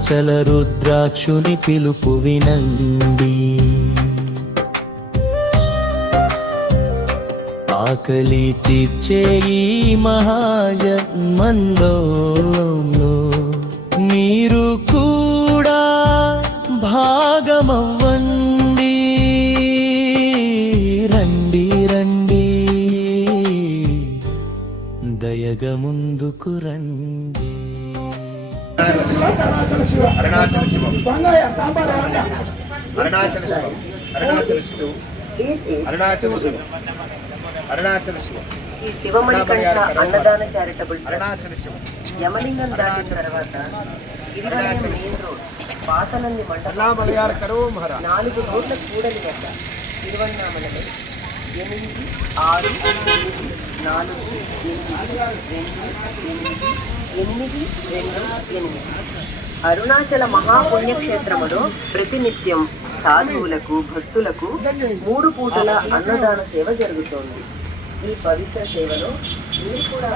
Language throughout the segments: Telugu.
చల అరుణాచల రుద్రాక్షుని పిలుపు వినండి. ఆకలి తీర్చే ఈ మహాజన్మంలో మీరు కూడా భాగమవ్వండి. రండి రండి. దయగ ముందుకు రండి. అరుణాచల శివం. అరుణాచల శివం. అరుణాచల శివం. అరుణాచల శివం. అరుణాచల శివం. ఈ శివమణికంఠ అన్నదాన చారిటబుల్ అరుణాచల శివం. యమలింగం దాటిన తర్వాత గిరివరం మెయిన్ రోడ్ పాతనంది మండలం నాలుగు రోడ్ల కూడలి వద్ద తిరువన్నామలలో ఎనిమిది ఆరు ఎనిమిది నాలుగు ఎనిమిది రెండు ఎనిమిది. ఎనిమిది రెండు ఎనిమిది అరుణాచల మహాపుణ్యక్షేత్రములో ప్రతినిత్యం సాధువులకు భక్తులకు మూడు పూటల అన్నదాన సేవ జరుగుతోంది. ఈ పవిత్ర సేవలో మీరు కూడా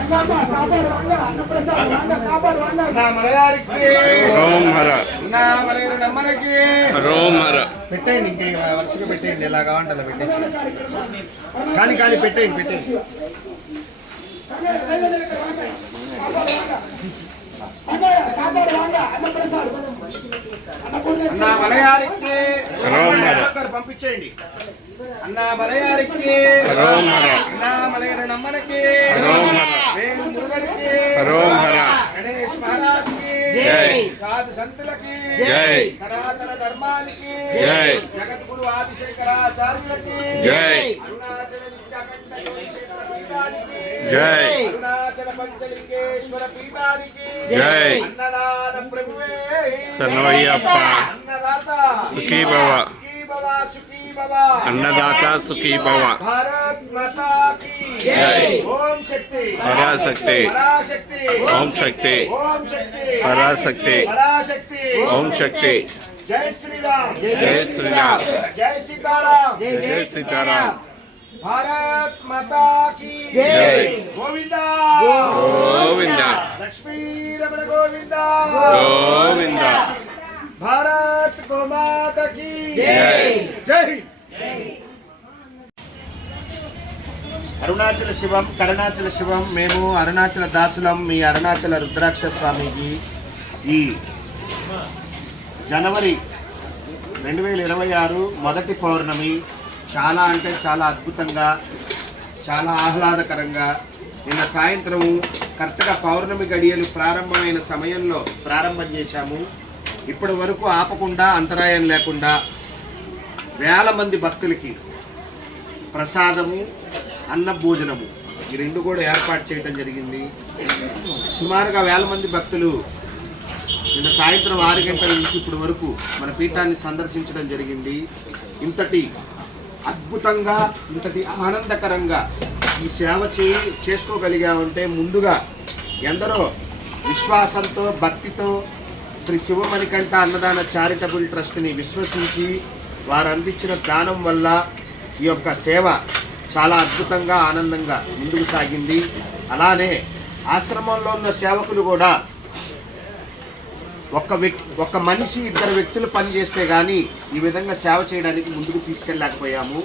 పెట్టేయండి ఇంకే వరుసగా పెట్టేయండి ఎలా కావాలంటే అలా పెట్టేసి కానీ కానీ పెట్టేయండి పెట్టేయండి అన్నా మలయారికి పంపించేయండి రోమ్ హర గణేష్ మహారాజ్కి జై. సాధు సంతులకి జై. సనాతన ధర్మానికి జై. జగద్గురు ఆదిశంకరాచార్యులకి జై. అరుణాచల నిత్యాకంఠ క్షేత్ర పీఠానికి జై. అరుణాచల పంచలింగేశ్వర పీఠానికి జై. అన్నదాన ప్రభువే శరణమయ్యప్ప. అన్నదాత సుఖీ భవ. సుఖీ భవ సుఖీ భవ అన్నదాత సుఖీ భవ భారత్ మాతా కీ జై. ఓం శక్తి పరాశక్తి పరాశక్తి ఓం శక్తి ఓం శక్తి పరాశక్తి పరాశక్తి ఓం శక్తి జై శ్రీరామ్ జై శ్రీరామ్ జై సీతారాం జై సీతారాం భారత్ మాతా కీ జై. గోవింద గోవింద లక్ష్మీ రమణ గోవింద గోవింద భారత్ గోమాత కీ జై. జై అరుణాచల శివం కరుణాచల శివం మేము అరుణాచల దాసులం మీ అరుణాచల రుద్రాక్ష స్వామికి ఈ జనవరి రెండు వేల ఇరవై ఆరు మొదటి పౌర్ణమి చాలా అంటే చాలా అద్భుతంగా చాలా ఆహ్లాదకరంగా నిన్న సాయంత్రము కరెక్ట్గా పౌర్ణమి గడియలు ప్రారంభమైన సమయంలో ప్రారంభం చేశాము ఇప్పటి వరకు ఆపకుండా అంతరాయం లేకుండా వేల మంది భక్తులకి ప్రసాదము అన్న భోజనము ఈ రెండు కూడా ఏర్పాటు చేయడం జరిగింది. సుమారుగా వేల మంది భక్తులు నిన్న సాయంత్రం ఆరు గంటల నుంచి ఇప్పటి వరకు మన పీఠాన్ని సందర్శించడం జరిగింది. ఇంతటి అద్భుతంగా ఇంతటి ఆనందకరంగా ఈ సేవ చేయి చేసుకోగలిగామంటే ముందుగా ఎందరో విశ్వాసంతో భక్తితో శ్రీ శివమణికంఠ అన్నదాన చారిటబుల్ ట్రస్ట్ని విశ్వసించి వారు అందించిన దానం వల్ల ఈ యొక్క సేవ చాలా అద్భుతంగా ఆనందంగా ముందుకు సాగింది. అలానే ఆశ్రమంలో ఉన్న సేవకులు కూడా ఒక్క వ్యక్తి ఒక మనిషి ఇద్దరు వ్యక్తులు పనిచేస్తే కానీ ఈ విధంగా సేవ చేయడానికి ముందుకు తీసుకెళ్ళలేకపోయాము.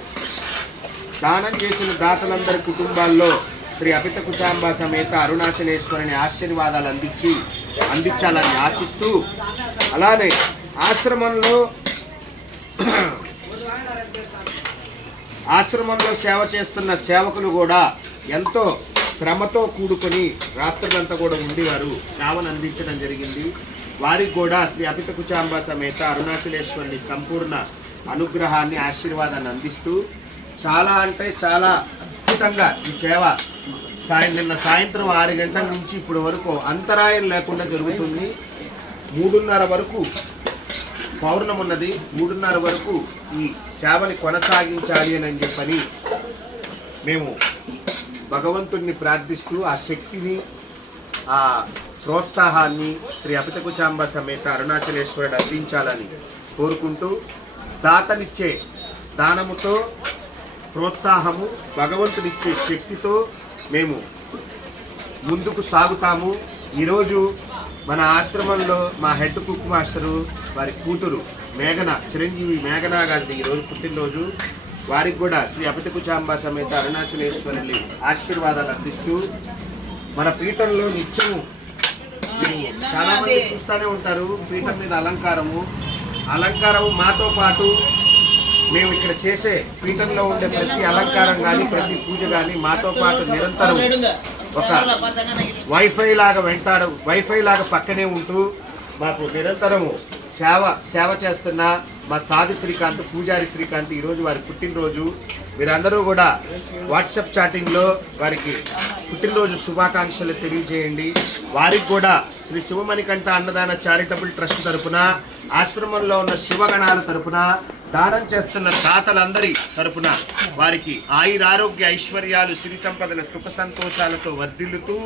దానం చేసిన దాతలందరి కుటుంబాల్లో శ్రీ అపిత కుచాంబ సమేత అరుణాచలేశ్వరుని ఆశీర్వాదాలు అందించి అందించాలని ఆశిస్తూ అలానే ఆశ్రమంలో ఆశ్రమంలో సేవ చేస్తున్న సేవకులు కూడా ఎంతో శ్రమతో కూడుకొని రాత్రులంతా కూడా ఉండేవారు. సేవను అందించడం జరిగింది. వారికి కూడా శ్రీ అపిత కుచాంబ సమేత అరుణాచలేశ్వరుని సంపూర్ణ అనుగ్రహాన్ని ఆశీర్వాదాన్ని అందిస్తూ చాలా అంటే చాలా అద్భుతంగా ఈ సేవ సాయం నిన్న సాయంత్రం ఆరు గంటల నుంచి ఇప్పటి వరకు అంతరాయం లేకుండా జరుగుతుంది. మూడున్నర వరకు పౌర్ణమున్నది మూడున్నర వరకు ఈ సేవని కొనసాగించాలి అని చెప్పని మేము భగవంతుణ్ణి ప్రార్థిస్తూ ఆ శక్తిని ఆ ప్రోత్సాహాన్ని శ్రీ అపితకుచాంబ సమేత అరుణాచలేశ్వరుడు అందించాలని కోరుకుంటూ దాతనిచ్చే దానముతో ప్రోత్సాహము భగవంతుడిచ్చే శక్తితో మేము ముందుకు సాగుతాము. ఈరోజు మన ఆశ్రమంలో మా హెడ్ కుక్ మాస్టరు వారి కూతురు మేఘన చిరంజీవి మేఘన గారిది ఈరోజు పుట్టినరోజు. వారికి కూడా శ్రీ అపతికుచాంబ సమేత అరుణాచలేశ్వరుని ఆశీర్వాదాలు అందిస్తూ మన పీఠంలో నిత్యము చాలామంది చూస్తూనే ఉంటారు. పీఠం మీద అలంకారము. అలంకారము మాతో పాటు మేము ఇక్కడ చేసే పీఠంలో ఉండే ప్రతి అలంకారం కానీ ప్రతి పూజ కానీ మాతో పాటు నిరంతరం ఒక వైఫై లాగా వెంటాడు వైఫై లాగా పక్కనే ఉంటూ మాకు నిరంతరము సేవ సేవ చేస్తున్న మా సాధు శ్రీకాంత్ పూజారి శ్రీకాంత్ ఈరోజు వారి పుట్టినరోజు. మీరందరూ కూడా వాట్సాప్ చాటింగ్లో వారికి పుట్టినరోజు శుభాకాంక్షలు తెలియజేయండి. వారికి కూడా శ్రీ శివమణికంఠ అన్నదాన చారిటబుల్ ట్రస్ట్ తరపున ఆశ్రమంలో ఉన్న శివగణాల తరపున దానం చేస్తున్న దాతలందరి తరపున వారికి ఆయురారోగ్య ఐశ్వర్యాలు సిరి సంపదల సుఖ సంతోషాలతో వర్ధిల్లుతూ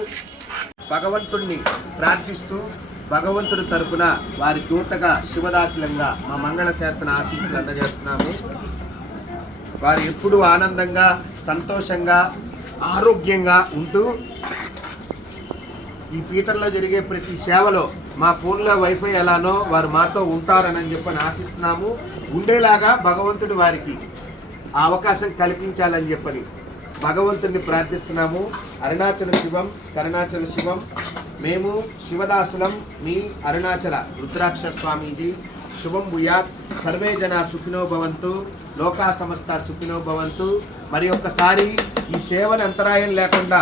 భగవంతుణ్ణి ప్రార్థిస్తూ భగవంతుడి తరపున వారి దూతగా శివదాసులంగా మా మంగళ శాసన ఆశీస్సులు అందజేస్తున్నాము. వారు ఎప్పుడూ ఆనందంగా సంతోషంగా ఆరోగ్యంగా ఉంటూ ఈ పీఠంలో జరిగే ప్రతి సేవలో మా ఫోన్లో వైఫై ఎలానో వారు మాతో ఉంటారని చెప్పని ఆశిస్తున్నాము. ఉండేలాగా భగవంతుడు వారికి ఆ అవకాశం కల్పించాలని చెప్పని భగవంతుడిని ప్రార్థిస్తున్నాము. అరుణాచల శివం కరుణాచల శివం. మేము శివదాసులం మీ అరుణాచల రుద్రాక్ష స్వామీజీ శుభం భూయాత్. సర్వే జన సుఖినో భవంతు. లోకా సంస్థ సుఖినో భవంతు. మరి ఒక్కసారి ఈ సేవను అంతరాయం లేకుండా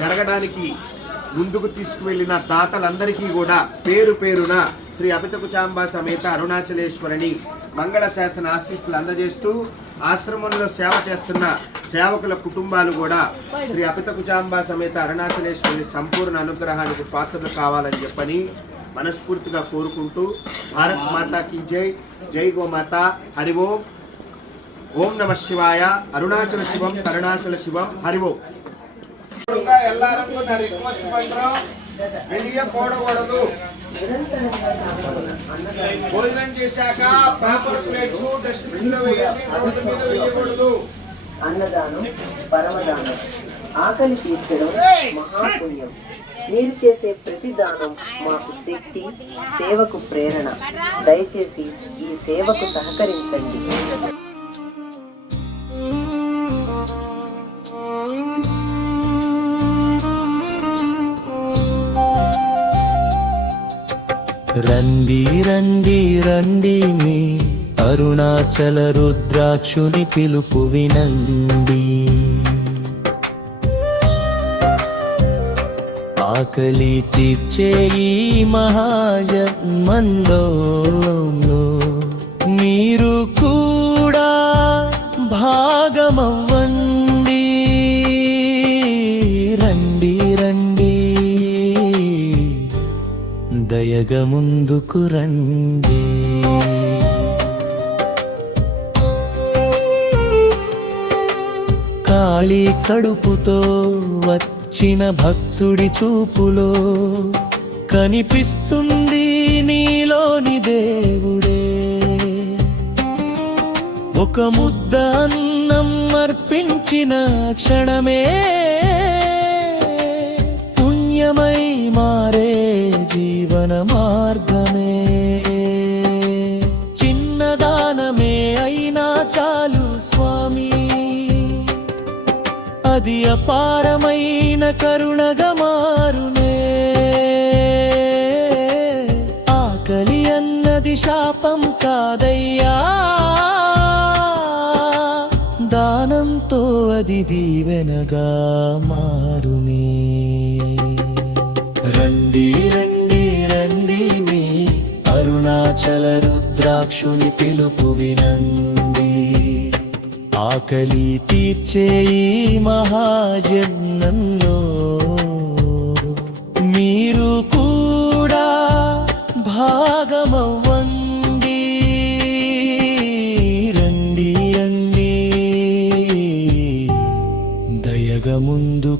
జరగడానికి ముందుకు తీసుకువెళ్ళిన దాతలందరికీ కూడా పేరు పేరున శ్రీ అభితకుచాంబ సమేత అరుణాచలేశ్వరిని మంగళ శాసన ఆశీస్సులు అందజేస్తూ ఆశ్రమంలో సేవ చేస్తున్న సేవకుల కుటుంబాలు కూడా శ్రీ అపితకుచాంబ సమేత అరుణాచలేశ్వరి సంపూర్ణ అనుగ్రహానికి పాత్రలు కావాలని చెప్పని మనస్ఫూర్తిగా కోరుకుంటూ భారత్ మాతాకి జై జై గోమాత హరి ఓం ఓం నమ శివాయ అరుణాచల శివం కరుణాచల శివం హరి ఓం எல்லாருக்கும் நான் ரிக்வஸ்ட் பண்றோம் வெளியே போடக்கூடாது భోజనం చేశాక పేపర్ ప్లేట్స్ డస్ట్బిన్లో వేయండి రోడ్డు మీద వేయకూడదు. అన్నదానం పరమదానం ఆకలి తీర్చడం మహాపుణ్యం. మీరు చేసే ప్రతి దానం మాకు శక్తి సేవకు ప్రేరణ. దయచేసి ఈ సేవకు సహకరించండి. రండి రండి రండి మీ అరుణాచల రుద్రాక్షుని పిలుపు వినండి. ఆకలి తీర్చే ఈ మహాజన్మందో మీరు కూడా భాగమవ్వండి దయగ ముందుకు రండి. ఖాళీ కడుపుతో వచ్చిన భక్తుడి చూపులో కనిపిస్తుంది నీలోని దేవుడే. ఒక ముద్ద అన్నం అర్పించిన క్షణమే అది దీవెనగా మారునే. రండి రండి రండి మీ అరుణాచల రుద్రాక్షుని పిలుపు వినండి. ఆకలి తీర్చే ఈ మహాజన్మంలో మీరు కూడా భాగమవు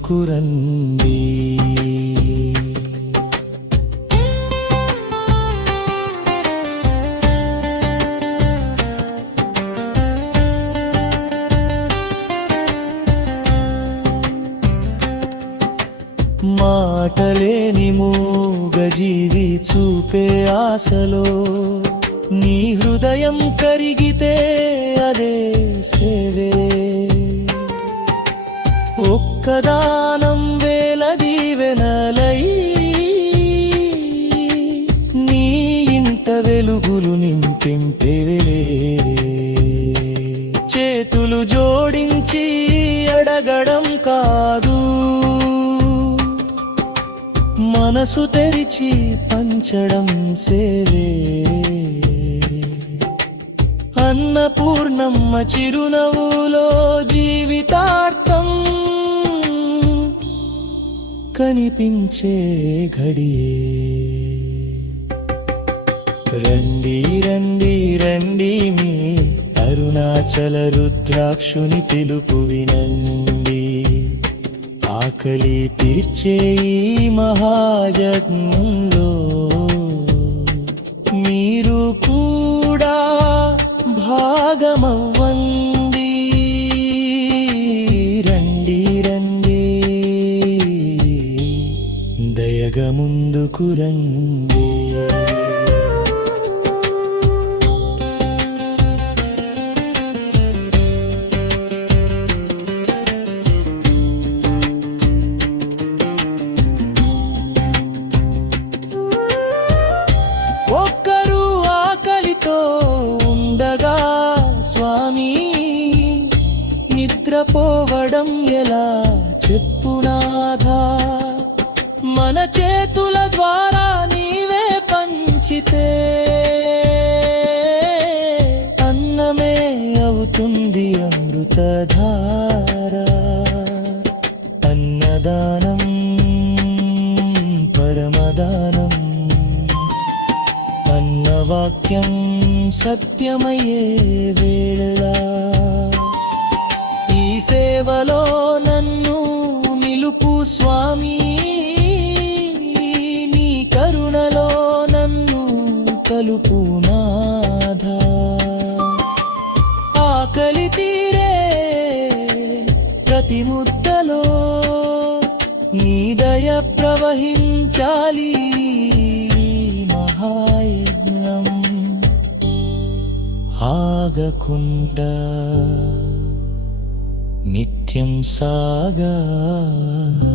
ముందుకు రండి. మాటలేని మూగ జీవి చూపే ఆశలో నీ హృదయం కరిగితే అదే సేవే. ఒక్కదానం వేల దీవెనలై నీ ఇంట వెలుగులు నింపింపెవే చేతులు జోడించి అడగడం కాదు. మనసు తెరిచి పంచడం సేవే. అన్నపూర్ణమ్మ చిరునవ్వులో జీవితార్థం కనిపించే ఘడియే. రండి రండి రండి మీ అరుణాచల రుద్రాక్షుని పిలుపు వినండి. ఆకలి తీర్చే ఈ మహాయజ్ఞంలో మీరు కూడా భాగమవ్వండి. నిద్రపోవడం ఎలా? చెప్పు నాథా. మన చేతుల ద్వారా నీవే పంచితే అన్నమే అవుతుంది అమృతధార. అన్నదానం పరమదానం. అన్నవాక్యం సత్యమయ్యే వేళలా. సేవలో నన్ను నిలుపు స్వామి. నీ కరుణలో నన్ను కలుపు నాథ. ఆకలి తీరే ప్రతి ముద్దలో నీ దయ ప్రవహించాలి మహాయజ్ఞం. ఆగకుండా Sagar.